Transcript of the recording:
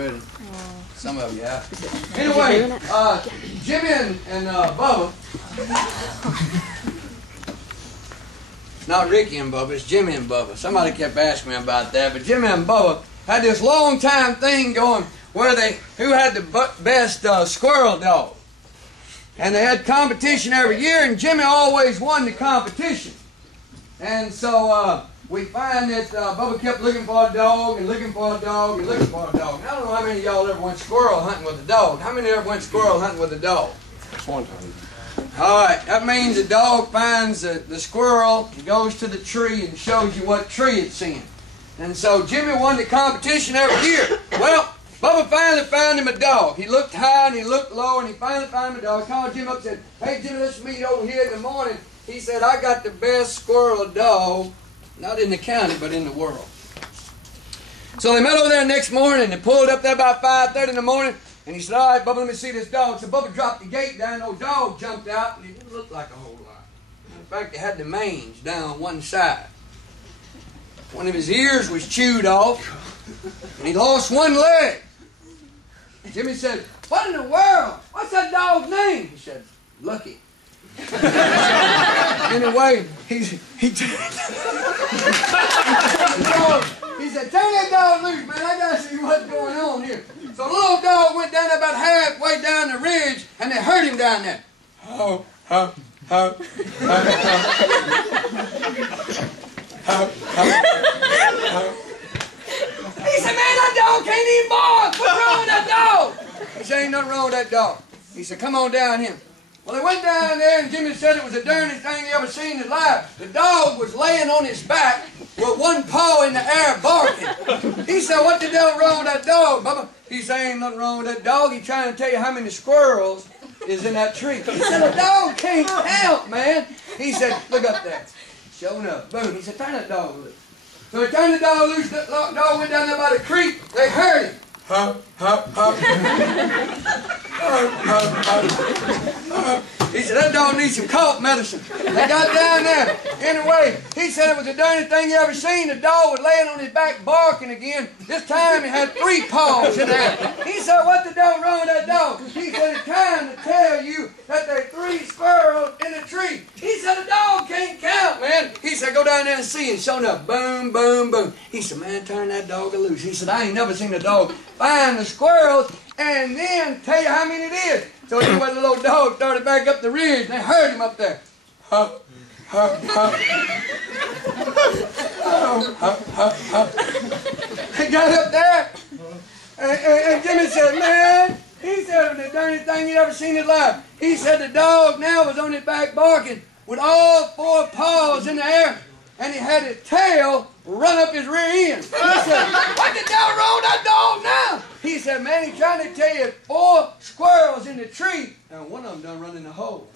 already. Some of you have. Anyway, Jimmy and Bubba. Not Ricky and Bubba, it's Jimmy and Bubba. Somebody kept asking me about that, but Jimmy and Bubba had this long time thing going where who had the best squirrel dog. And they had competition every year, and Jimmy always won the competition. And so we find that Bubba kept looking for a dog and looking for a dog and looking for a dog. Now, I don't know how many of y'all ever went squirrel hunting with a dog. How many ever went squirrel hunting with a dog? One time. All right, that means the dog finds the squirrel, he goes to the tree and shows you what tree it's in. And so Jimmy won the competition every year. Well, Bubba finally found him a dog. He looked high and he looked low and he finally found him a dog. He called Jimmy up and said, "Hey Jimmy, let's meet over here in the morning." He said, "I got the best squirrel dog, not in the county, but in the world." So they met over there the next morning and they pulled up there about 5:30 in the morning. And he said, "All right, Bubba, let me see this dog." So Bubba dropped the gate down, and the old dog jumped out, and he didn't look like a whole lot. In fact, it had the mange down one side. One of his ears was chewed off, and he lost one leg. Jimmy said, "What in the world? What's that dog's name?" He said, "Lucky." Anyway, he said, "Turn that dog loose, man. I got to see what's going on here." So the little dog went down about halfway down the ridge, and they hurt him down there. Ho, ho, ho, ho, ho, ho, ho, ho. He said, "Man, that dog can't even bark. What's wrong with that dog?" He said, "Ain't nothing wrong with that dog." He said, "Come on down here." Well, they went down there, and Jimmy said it was the darndest thing he ever seen in his life. The dog was laying on his back with one paw in the air barking. He said, "What the devil wrong with that dog, Bubba?" He said, "Ain't nothing wrong with that dog. He's trying to tell you how many squirrels is in that tree." He said, "The dog can't count, man." He said, "Look up there." Sure enough, boom. He said, "Turn that dog loose." So he turned the dog loose. The dog went down there by the creek. They heard him. Ho, ho, ho. Ho, ho, ho. He said, "That dog needs some cough medicine." They got down there. Anyway, he said it was the darndest thing he ever seen. The dog was laying on his back barking again. This time he had 3 paws in there. He said, "What the devil wrong with that dog?" He said, "It's trying to tell you that there are 3 squirrels in a tree." He said, "The dog can't count, man." He said, "Go down there and see." And sure enough, boom, boom, boom. He said, "Man, turn that dog loose." He said, "I ain't never seen a dog find the squirrels and then tell you how many it is." So anyway, the little dog started back up the ridge, and they heard him up there. Ho, ho, ho. Ho, ho, ho, ho. He got up there, and Jimmy said, "Man," he said, "it was the darndest thing he'd ever seen in his life." He said the dog now was on his back barking with all 4 paws in the air, and he had his tail run up his rear end. He said, "What the devil wrong with that dog now?" He said, "Man, he's trying to tell you 4 squirrels in the tree, and one of them done run in the hole."